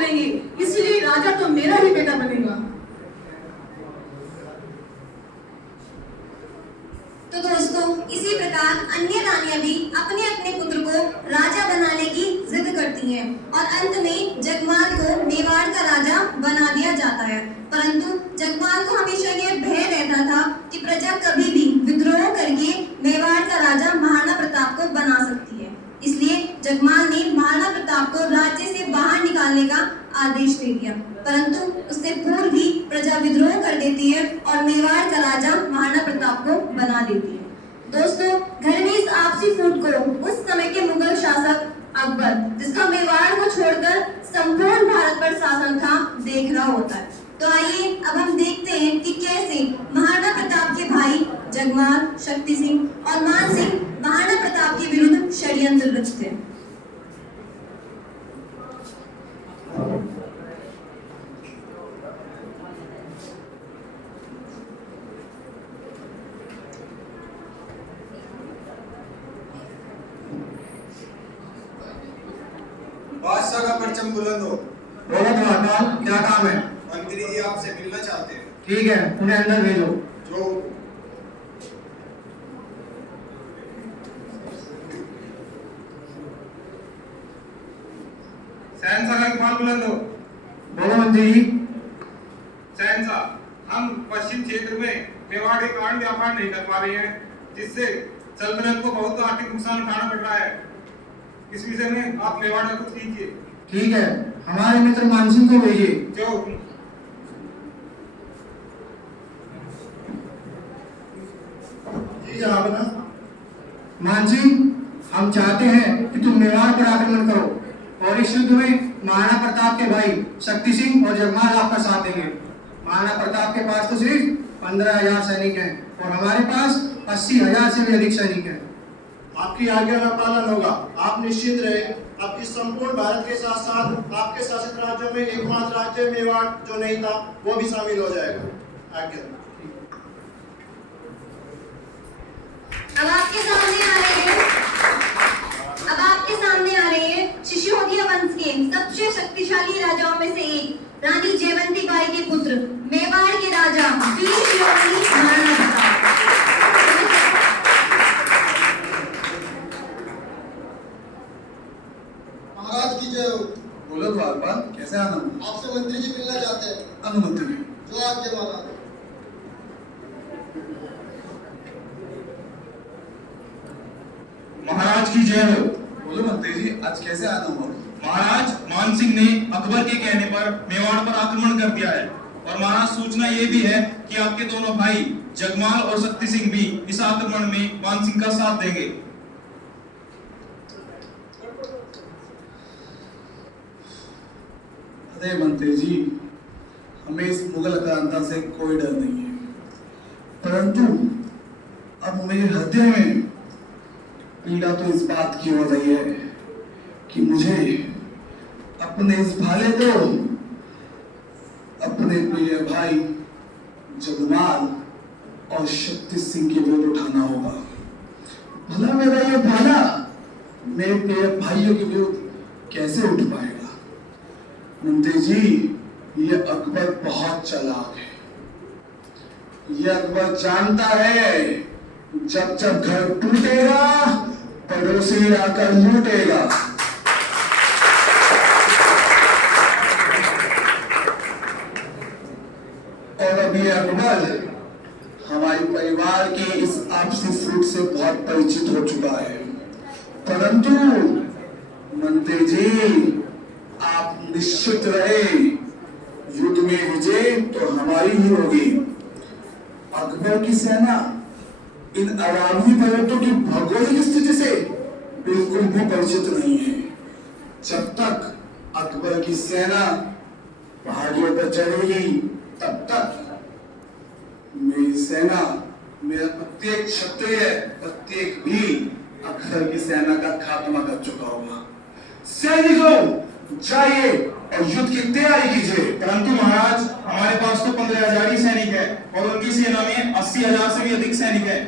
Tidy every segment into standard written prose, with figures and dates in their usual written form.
करेंगे, इसलिए राजा तो मेरा ही बेटा बनेगा। तो दोस्तों, इसी प्रकार अन्य रानियां भी अपने अपने पुत्र को राजा बनाने की जिद करती हैं और अंत में जगमाल को मेवाड़ का राजा बना दिया जाता है। परंतु जगमाल को हमेशा यह भय रहता था कि प्रजा कभी भी विद्रोह करके मेवाड़ का राजा महाराणा प्रताप को बना सकती है। इसलिए जगमाल ने महाराणा प्रताप को राज्य से बाहर निकालने का आदेश दे दिया, परंतु उससे पूर्व ही प्रजा विद्रोह कर देती है और मेवाड़ का राजा महाराणा प्रताप को बना देती है। दोस्तों, घर में इस आपसी फूट को उस समय के मुगल शासक अकबर, जिसका मेवाड़ को छोड़कर संपूर्ण भारत पर शासन था, देख रहा होता है। तो आइए अब हम देखते हैं कि कैसे महाराणा प्रताप के भाई जगमाल, शक्ति सिंह और मान सिंह महाराणा प्रताप के विरुद्ध षड्यंत्र रचते हैं। बादशाह का परचम बुलंद हो। बोलो महाकाल, क्या काम है? मंत्री जी आपसे मिलना चाहते हैं। ठीक है, उन्हें अंदर भेजो। जो शहंशाह का इकबाल बुलंद हो। बोलो मंत्री जी। शहंशाह, हम पश्चिम क्षेत्र में मेवाड़ के कारण व्यापार नहीं कर पा रहे हैं, जिससे सल्तनत को बहुत आर्थिक नुकसान उठाना पड़ रहा है। इस विषय में आप मेवाड़ का कुछ कीजिए। ठीक है, हमारे मित्र मानसिंह को भेजिए। जो जी जनाब ना। मानसिंह, हम चाहते हैं कि तुम मेवाड़ पर आक्रमण करो और इस युद्ध में महाराणा प्रताप के भाई शक्ति सिंह और जगमाल आपका साथ देंगे। महाराणा प्रताप के पास तो सिर्फ 15,000 सैनिक हैं और हमारे पास 80,000 से भी अधिक सैनिक हैं। आपकी आज्ञा का पालन होगा, आप निश्चित रहे। आपकी संपूर्ण भारत के साथ साथ आपके शासित राज्यों में एकमात्र राज्य मेवाड़ जो नहीं था वो भी शामिल हो जाएगा। आज्ञा। अब आपके सामने आ रहे हैं शिशोदिया वंश के सबसे शक्तिशाली राजाओं में से एक रानी जयवंती बाई के पुत्र मेवाड़ के राजा वीर शिरोमणि महाराणा प्रताप। महाराज की जय हो। बोलो द्वारपाल, कैसे आना? आपसे मंत्री जी मिलना चाहते हैं। अनुमति। जो आज्ञा महाराज। महाराज की जय हो। बोलो मंत्री जी, आज कैसे आना हुआ? महाराज, मान सिंह ने अकबर के कहने पर मेवाड़ पर आक्रमण कर दिया है और महाराज सूचना ये भी है कि आपके दोनों भाई जगमाल और शक्ति सिंह भी इस आक्रमण में मान सिंह का साथ देंगे। अरे मंत्री जी, हमें इस मुगल क्रांता से कोई डर नहीं है, परंतु अब मेरे हृदय में पीड़ा तो इस बात की हो रही है कि मुझे अपने इस भाले को अपने प्रिय भाई जगमाल और शक्ति सिंह के विरुद्ध उठाना होगा। भला मेरा ये भाला मेरे प्रिय भाइयों के विरुद्ध कैसे उठ पाएगा? मंत्री जी, ये अकबर बहुत चालाक है। ये अकबर जानता है जब जब घर टूटेगा पड़ोसी आकर लूटेगा। और अब ये अकबर हमारे परिवार के इस आपसी फूट से बहुत परिचित हो चुका है, परंतु मंत्री जी आप निश्चित रहे, युद्ध में विजय तो हमारी ही होगी। अकबर की सेना इन अरावली पर्वतों की भौगोलिक स्थिति से बिल्कुल भी परिचित नहीं है। जब तक अकबर की सेना पहाड़ियों पर चढ़ेगी तब तक मेरी सेना, मेरा प्रत्येक क्षत्रिय, प्रत्येक भी अकबर की सेना का खात्मा कर चुका होगा। सैनिकों, जाइए और युद्ध की तैयारी कीजिए। परंतु महाराज, हमारे पास तो 15,000 ही सैनिक है और उनकी सेना में 80,000 से भी अधिक सैनिक है।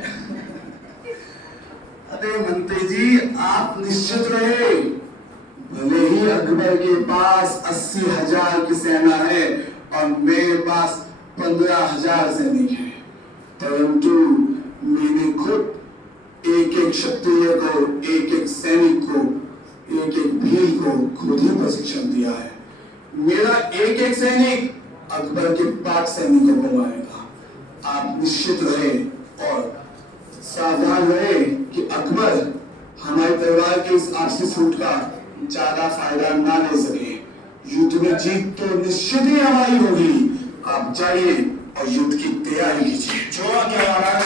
अरे मंत्री जी, आप निश्चित रहे, भले ही अकबर के पास 80,000 की सेना है और मेरे पास 15,000 सैनिक है, परंतु मैंने खुद एक एक क्षत्रिय को, एक एक सैनिक को, एक एक भील को खुद ही प्रशिक्षण दिया है। मेरा एक एक सैनिक अकबर के 5 सैनिकों को मारेगा। आप निश्चित रहे और सावधान रहे कि अकबर हमारे परिवार के इस आपसी फूट का ज्यादा फायदा ना ले सके। युद्ध में जीत तो निश्चित ही हमारी होगी। आप जाइए और युद्ध की तैयारी कीजिए। जो आज्ञा महाराज।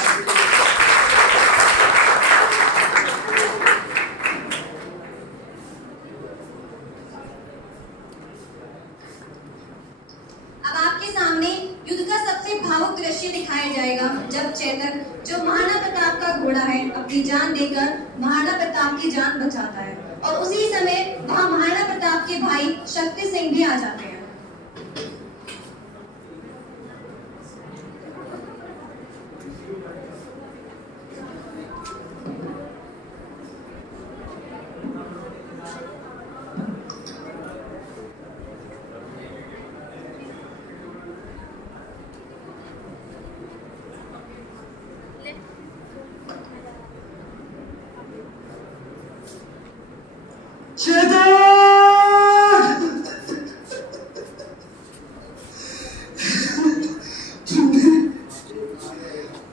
अब आपके सामने युद्ध का सबसे भावुक दृश्य दिखाया जाएगा, जब चेतक, जो महाराणा प्रताप का घोड़ा है, अपनी जान देकर महाराणा प्रताप की जान बचाता है और उसी समय वहां महाराणा प्रताप के भाई शक्ति सिंह भी आ जाते हैं।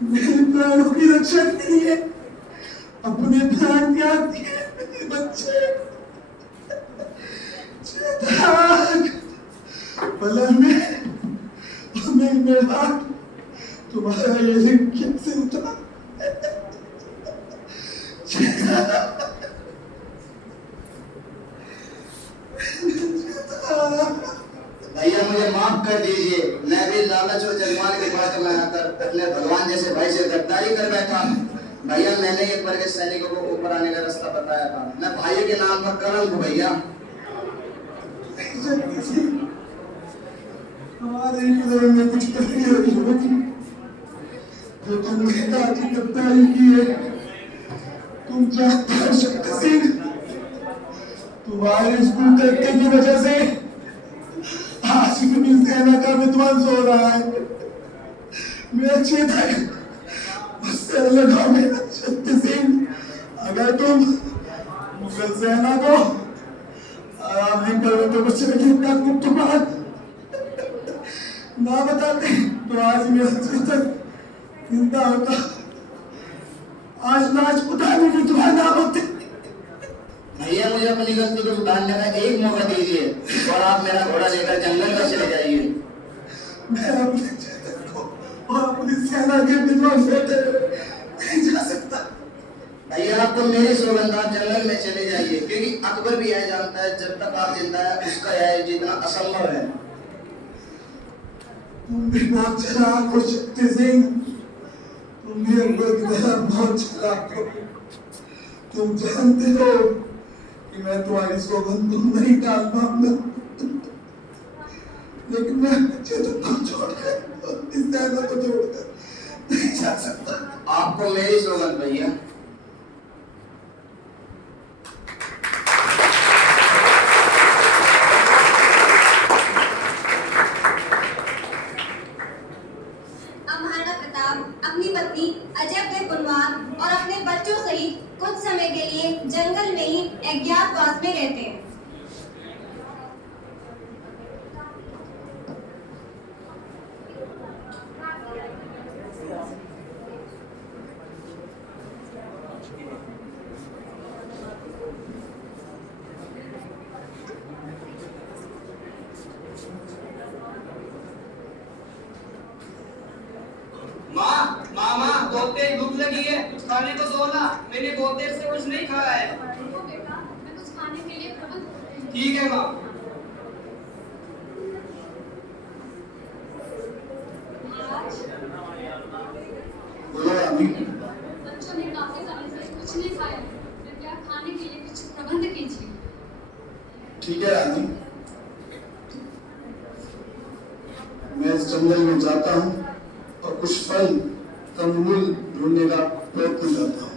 मेरे प्राणों की रक्षा के लिए अपने प्राण त्याग दिए मेरे बच्चे। पलक में मेरा तुम्हारा ये लिंग कैसे उतरा? भैया मुझे माफ कर दीजिए, मैं भी लालच और जलवान के बात में आकर अपने भगवान जैसे भाई से गद्दारी कर बैठा। भैया मैंने एक बार के सैनिकों को ऊपर आने का रास्ता बताया था, मैं भाई के नाम पर कलंक हूँ भैया। हमारे हृदय में कुछ कमी रही होगी जो तुमने की गद्दारी की है। तुम जानते हो शक्ति सिंह, तुम्हारे स्कूल करके की वजह से आज मेरी सेना का विध्वंस हो रहा है। मेरा चेतक उससे अलग हो गया। शक्ति सिंह, अगर तुम मुगल सेना को आराम नहीं करो तो कुछ तुम्हारा ना बताते तो आज मेरा चेतक जिंदा होता। आज राजपुतानी भी तुम्हारा ना होते। भैया मुझे अपनी गलती को सुधारने का एक मौका दीजिए और आप मेरा घोड़ा लेकर जंगल में चले जाइए। मैं अपने चेतक को और अपनी सेना के विध्वंस होते नहीं जा सकता। भैया आपको मेरी सौगंध, आप जंगल में चले जाइए, क्योंकि अकबर भी यह जानता है जब तक आप जिंदा है उसका यह जीतना असंभव है। तुम भी बहुत चालाक हो शक्ति सिंह, तुम भी अकबर की तरह बहुत चालाक हो। तुम जानते हो कि मैं तुम्हारी सौगंध तो नहीं टाल पाऊंगा, लेकिन मैं चेतक को छोड़कर, इस सेना को छोड़कर नहीं जा सकता। आपको मेरी सौगंध भैया। अब महाराणा प्रताप अपनी पत्नी अजय कुनवार और अपने बच्चों सहित कुछ समय के लिए जंगल में ही अज्ञातवास में रहते हैं। मामा बहुत तेज भूख लगी है, कुछ खाने को दो ना, मैंने बहुत देर से कुछ नहीं खाया है। देखो बेटा, मैं कुछ खाने के लिए प्रबंध करती हूँ। ठीक है माँ। महाराज, बोलो रानी। बच्चों ने काफी समय से कुछ नहीं खाया, कृपया खाने के लिए कुछ प्रबंध कीजिए। ठीक है रानी, मैं इस जंगल में जाता हूँ और कुछ फल कंदमूल ढूंढने का प्रयत्न करता हूँ।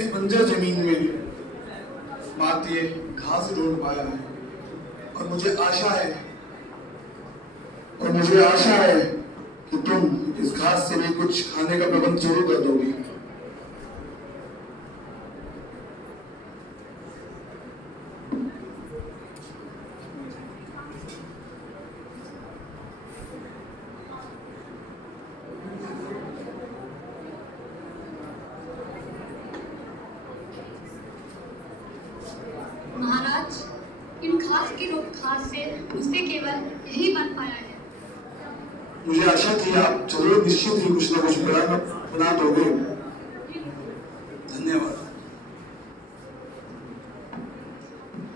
इस बंजर जमीन में मात्र ये घास ढूंढ पाया है, और मुझे आशा है कि तुम इस घास से भी कुछ खाने का प्रबंध जरूर कर दोगी। महाराज, इन घास की रोकथाम से मुझसे केवल यही बन पाया है। मुझे आशा थी आप जरूर निश्चित ही कुछ ना कुछ बना दोगे। धन्यवाद।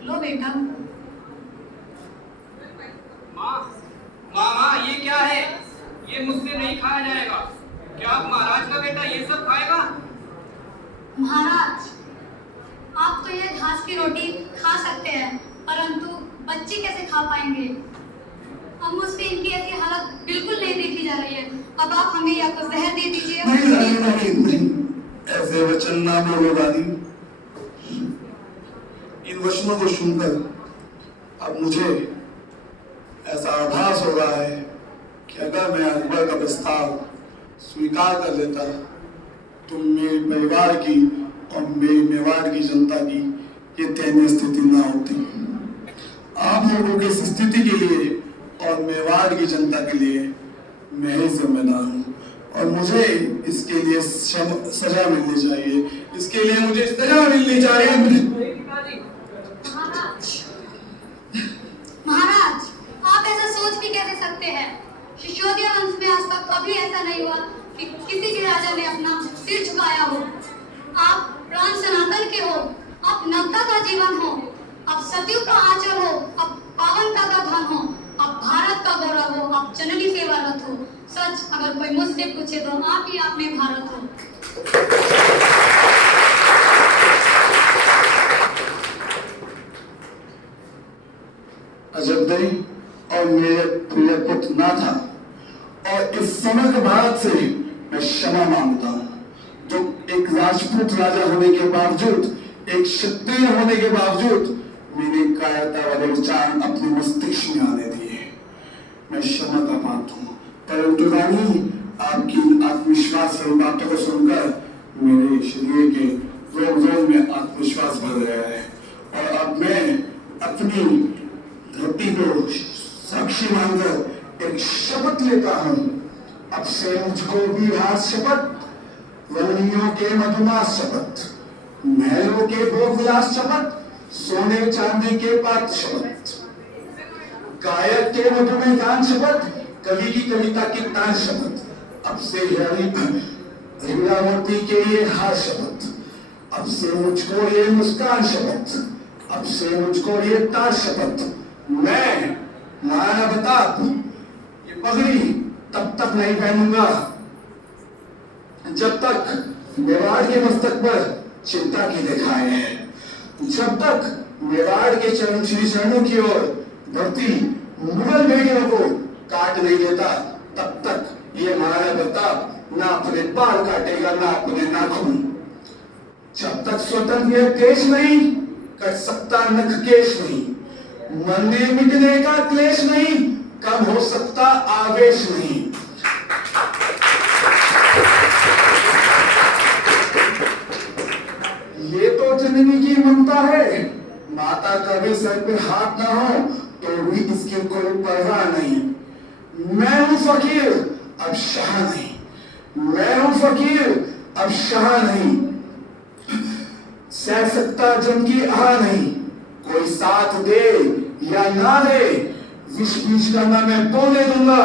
लो बेटा। माँ, ये क्या है? ये मुझसे नहीं खाया जाएगा। क्या आप महाराज का बेटा ये सब खाएगा? महाराज, आप तो ये घास की रोटी खा सकते हैं, परंतु बच्चे कैसे खा पाएंगे? अब मुझसे इनकी ऐसी हालत बिल्कुल नहीं देखी जा रही है। अब आप हमें या तो जहर दे दीजिए। नहीं, ऐसे वचन ना बोलो रानी। इन वचनों को सुनकर अब मुझे ऐसा आभास हो रहा है कि अगर मैं अकबर का प्रस्ताव स्वीकार कर लेता तो मेरे परिवार की और मेरी मेवाड़ की जनता की ये दयनीय स्थिति ना होती। आप लोगों की इस स्थिति के लिए और मेवाड़ की जनता के लिए मैं ही जिम्मेदार हूँ, और मुझे इसके लिए सजा मिलनी चाहिए। इसके लिए मुझे सजा मिलनी चाहिए। महाराज, आप ऐसा सोच भी कैसे सकते हैं? शिशोदिया वंश में आज तक कभी ऐसा नहीं हुआ कि किसी भी राजा ने अपना सिर झुकाया हो। आप प्राण सनातन के हो, आप नवता का जीवन हो, आप सतयुग का आंचल हो, आप पावनता का धन हो, आप भारत का गौरव हो, आप जननी सेवारत हो। सच अगर कोई मुझसे पूछे तो आप ही अपने भारत हो। अजगदई और मेरे प्रिय पुत्र ना था, और इस समग्र भारत से मैं क्षमा मांगता हूँ, जो एक राजपूत राजा होने के बावजूद, एक क्षत्रिय होने के बावजूद मैंने कायरता वाले विचार अपने मस्तिष्क में आने दिए। मैं क्षमा का पात्र हूँ, परंतु रानी आपकी आत्मविश्वास वाली बातों को सुनकर मेरे शरीर के रोग में आत्मविश्वास भर गया है, और अब मैं अपनी धरती को साक्षी मानकर एक शपथ लेता हूँ। अब से मुझको विवाह शपथ, रमणियों के मधुमास शपथ, महलों के भोगविलास शपथ, सोने चांदी के पात्र शपथ, गायक के मधुमेह गान शपथ, कवि की कविता की तान शपथ, अब से हीरा मोती के ये हार शपथ, अब से मुझको ये मुस्कान शपथ, अब से मुझको ये तार शपथ। मैं महाराणा प्रताप ये पगड़ी तब तक नहीं पहनूंगा जब तक मेवाड़ के मस्तक पर चिंता की रेखाएं हैं, जब तक मेवाड़ के श्री चरणों की ओर बढ़ती मुगल बेड़ियों को काट नहीं देता, तब तक ये महाराणा प्रताप ना अपने बाल काटेगा ना अपने नाखून। जब तक स्वतंत्र देश नहीं कट सकता नख केश नहीं, मंदिर मिटने का क्लेश नहीं, कम हो सकता आवेश नहीं। ये तो जननी की ममता है, माता का भी सर पे हाथ ना हो तो भी इसकी कोई परवाह नहीं। मैं हूं फकीर अब शाह नहीं, मैं हूं फकीर अब शाह नहीं, सह सकता जम की आह नहीं, कोई साथ दे या ना दे, विष बीज का ना मैं बोने दूंगा,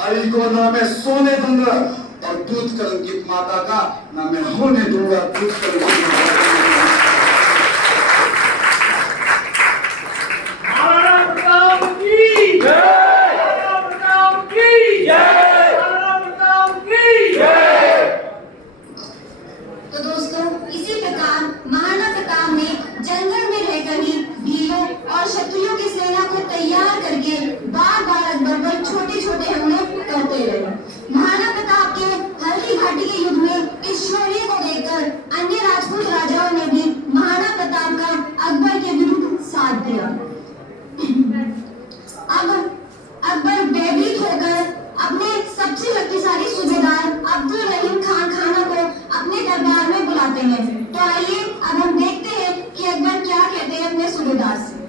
अली को ना मैं सोने दूंगा, और दूध कलंकित माता का ना मैं होने दूंगा दूध कलंकित माता का। तो दोस्तों, इसी प्रकार महाराणा प्रताप ने जंगल में रहकर ही वीरों और शत्रुओं की सेना को तैयार करके बार बार अकबर पर छोटे छोटे हमले करते रहे। महाराणा प्रताप के हल्दी घाटी के युद्ध में इस शौर्य को देखकर अन्य राजपूत राजा आइए अब हम देखते हैं कि अकबर क्या कहते हैं अपने सूबेदार से।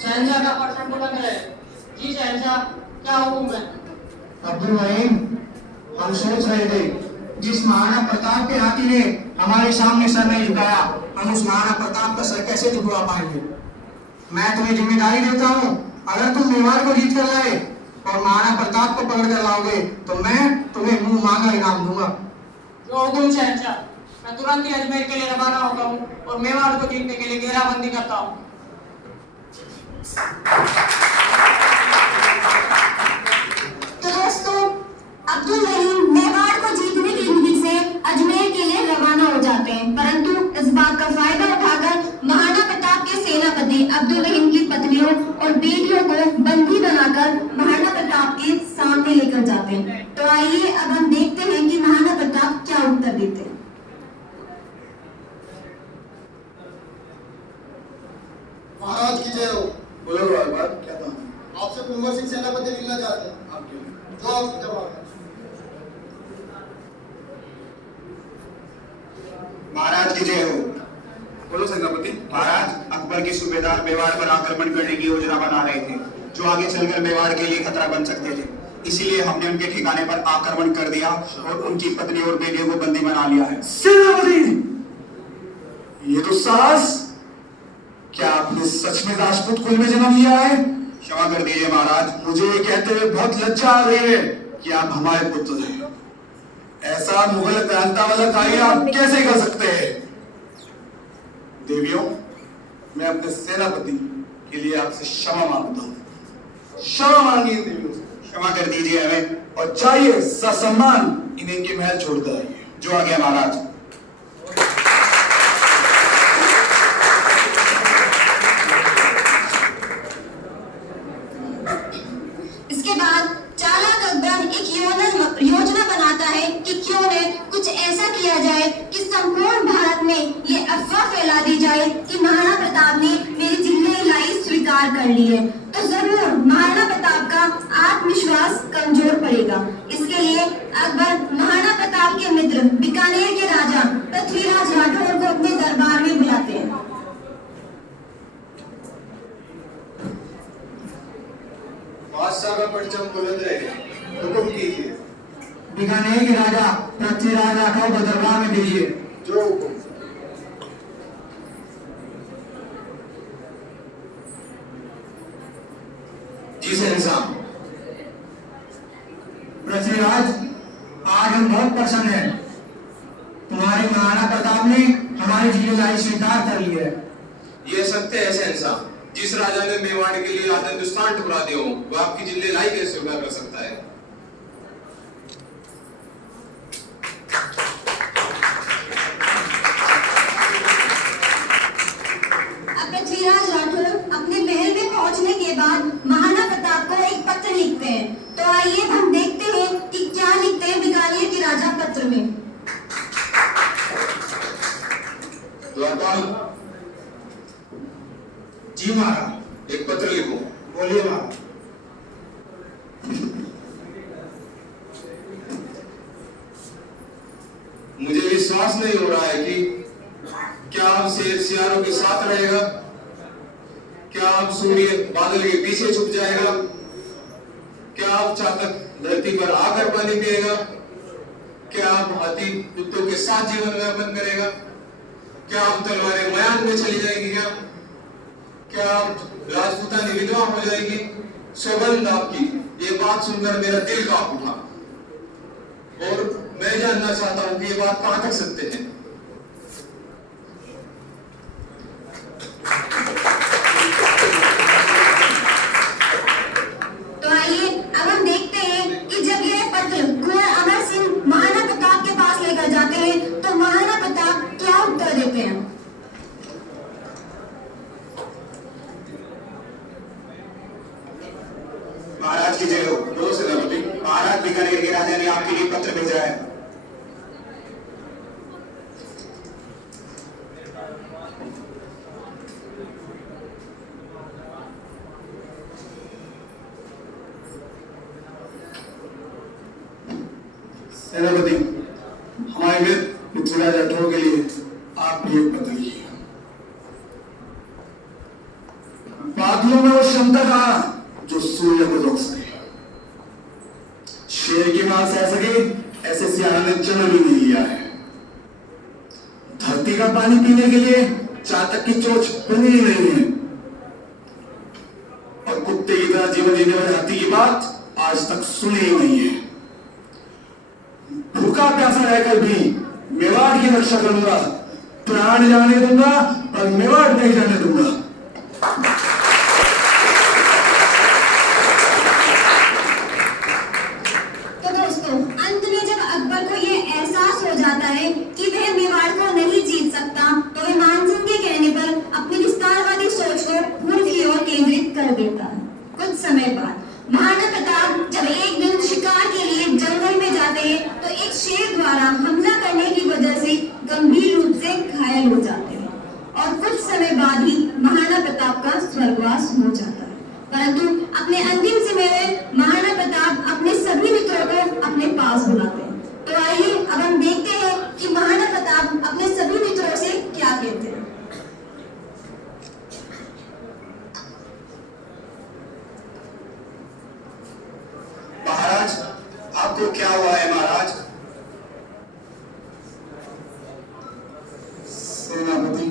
शहनशाह का पर्सन बुलंद है। जी शहनशाह, क्या हुक्म है? अब्दुल रहीम, हम सोच रहे थे जिस महाराणा प्रताप के हाथी ने हमारे सामने सर नहीं झुकाया, हम उस महाराणा प्रताप का सर कैसे झुकवा पाएंगे। मैं तुम्हें जिम्मेदारी देता हूँ, अगर तुम मेवाड़ को जीत कर लाए और महाराणा प्रताप को पकड़ कर लाओगे तो मैं तुम्हें मुंह मांगा इनाम दूंगा। जो हुक्म शहनशाह, मैं तुरंत ही अजमेर के लिए रवाना होता हूँ और मेवाड़ को जीतने के लिए घेराबंदी करता हूँ। तो दोस्तों, अब्दुल रहीम मेवाड़ को जीतने की उम्मीद से अजमेर के लिए रवाना हो जाते हैं, परंतु इस बात का फायदा उठाकर महाराणा प्रताप के सेनापति अब्दुल रहीम की पत्नियों और बेटियों को बंदी बनाकर महाराणा प्रताप के सामने लेकर जाते हैं। तो आइए अब हम देखते हैं कि महाराणा प्रताप क्या उत्तर देते हैं। महाराज की जय हो। बोलो बात क्या था? आपसे कुंवर सिंह सेनापति मिलना चाहते हैं। आप क्यों? जो आपकी जवाब है। महाराज की जय हो। बोलो सेनापति। महाराज, अकबर के सूबेदार मेवाड़ पर आक्रमण करने की योजना बना रहे थे, जो आगे चलकर मेवाड़ के लिए खतरा बन सकते थे। इसीलिए हमने उनके ठिकाने पर आक्रमण कर दिया और उनकी पत्नी और बेटियों को बंदी बना लिया है। सेनापति, ये तो साहस! क्या आपने सच में राजपूत कुल में जन्म लिया है? क्षमा कर दीजिए महाराज। मुझे ये कहते हुए बहुत लज्जा आ रही है कि आप हमारे पुत्र हैं। ऐसा मुगल क्रांता वाला कार्य आप कैसे कर सकते हैं? देवियों, मैं अपने सेनापति के लिए आपसे क्षमा मांगता हूँ। क्षमा मांगिए देवियों से। क्षमा कर दीजिए हमें। और चाहिए ससम्मान इन्हें इनके महल छोड़कर आइए। जो आ गया महाराज। इसके बाद चालाक अकबर एक योजना बनाता है कि क्यों न कुछ ऐसा किया जाए कि संपूर्ण भारत में ये अफवाह फैला दी जाए कि महाराणा प्रताप ने मेरी जिम्मेदारी स्वीकार कर ली है, तो जरूर महाराणा प्रताप का आत्मविश्वास कमजोर पड़ेगा। इसके लिए अकबर महाराणा प्रताप के मित्र बीकानेर के राजा पृथ्वीराज राठौर को अपने दरबार में बुलाते हैं। बादशाह का परचम बुलंद रहे। हुक्म कीजिए। बीकानेर के राजा पृथ्वीराज राठौर को दरबार में भेजिए। जो हुक्म। जी शहंशाह। पृथ्वीराज, आज हम बहुत प्रसन्न हैं। तुम्हारे महाराणा प्रताप ने हमारी जिम्मेदारी स्वीकार कर ली है। ये सत्य है शहंशाह। जिस राजा ने मेवाड़ के लिए आधा हिंदुस्तान ठुकरा दिया हो, वो आपकी जिम्मेदारी कैसे स्वीकार कर सकता है? पृथ्वीराज राठौर अपने महल में पहुंचने के बाद महाराणा प्रताप को एक पत्र लिखते हैं। तो आइए हम देखते हैं कि क्या लिखते हैं बीकानेर के राजा पत्र में। द्वारपाल जी महाराज। एक पत्र लिखो। बोलिए महाराज। मुझे विश्वास नहीं हो रहा है कि क्या अब शेर सियारों के साथ रहेगा? क्या अब सूर्य बादल के पीछे छुप जाएगा? क्या अब चातक धरती पर आकर पानी पिएगा? क्या अब हाथी कुत्तों के साथ जीवन यापन करेगा? क्या अब तलवारें मैदान में चली जाएगी? क्या अब राजपूतानी विधवा हो जाएगी? सौगंध आपकी, ये बात सुनकर मेरा दिल कांप उठा और मैं जानना चाहता हूं कि ये बात कहां तक सत्य है। तो आइए अब हम देखते हैं कि जब यह पत्र कुंवर अमर सिंह महाराणा प्रताप के पास लेकर जाते हैं तो महाराणा प्रताप क्या उत्तर देते हैं। महाराज की जय हो। दो सेनापति। महाराज, बीकानेर के राजा ने आपके लिए पत्र भेजा है। सेनापति, हमारे मित्र पृथ्वीराज राठौर के लिए आप भी एक पत्र लिखिए। बादलों में वो क्षमता कहा जो सूर्य को रोक सके, शेर की मां सह सके ऐसे सियारा ने जन्म ही नहीं लिया है। धरती का पानी पीने के लिए चातक की चोंच बनी ही नहीं है, और कुत्ते की तरह जीवन जीने वाले हाथी की बात आज तक सुनी ही नहीं है। भूखा प्यासा रहकर भी मेवाड़ की रक्षा करूंगा, प्राण जाने दूंगा पर मेवाड़ नहीं जाने दूंगा। तो दोस्तों, अंत में जब अकबर को ये एहसास हो जाता है कि वह मेवाड़ को नहीं जीत सकता, तो वह मानसिंह के कहने पर अपनी विस्तारवादी सोच को पूर्व की ओर केंद्रित कर देता है। कुछ समय बाद महाराणा प्रताप जब एक दिन शिकार के लिए जंगल में जाते हैं तो एक शेर द्वारा हमला करने की वजह से गंभीर रूप से घायल हो जाते हैं, और कुछ समय बाद ही महाराणा प्रताप का स्वर्गवास हो जाता है। परंतु अपने अंतिम समय में महाराणा प्रताप अपने सभी मित्रों को अपने पास बुलाते हैं। तो आइए अब हम देखते हैं कि महाराणा प्रताप अपने सभी मित्रों से क्या कहते हैं। महाराज, आपको क्या हुआ है महाराज? सेनापति,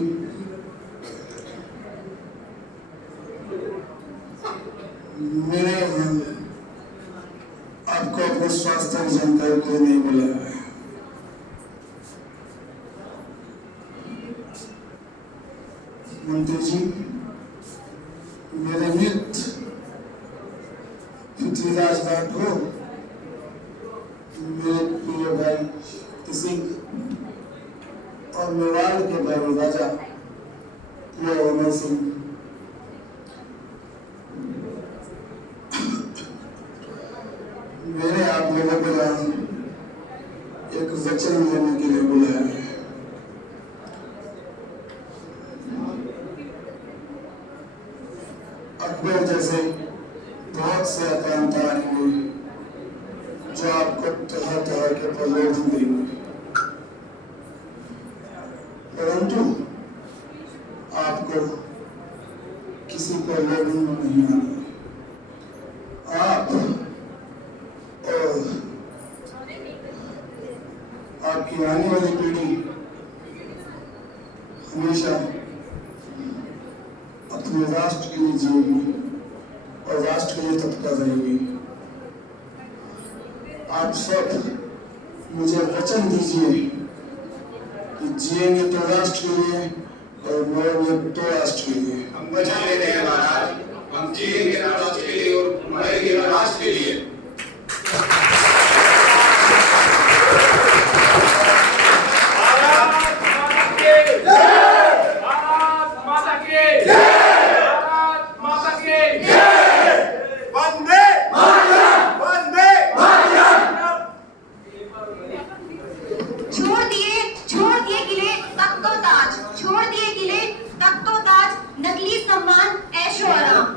मैंने आपको अपने स्वास्थ्य की जानकारी के लिए नहीं बुलाया है। मंत्री जी, मेरे मित्र पृथ्वीराज राठौर, मेरे प्रिय भाई सिंह और मेवाड़ के भाई राजा अमर सिंह, मैंने आप लोगों को एक वचन लेने के लिए बुलाया है। अकबर जैसे बहुत से आक्रांता आएंगे जो आपको तरह तरह के प्रलोभन देंगे, परंतु आपको किसी प्रलोभन में नहीं आना। आप और आपकी आने वाली पीढ़ी हमेशा अपने राष्ट्र के लिए जिएगी और राष्ट्र के लिए तत्पर रहेगी। आप सब मुझे वचन दीजिए कि जिएंगे तो राष्ट्र के लिए और मरेंगे तो राष्ट्र के लिए। हम वचन लेते हैं महाराज, हम जिएंगे राष्ट्र के लिए और मरेंगे राष्ट्र के लिए। छोड़ दिए किले, तख्तो ताज, नकली सम्मान, ऐशो आराम।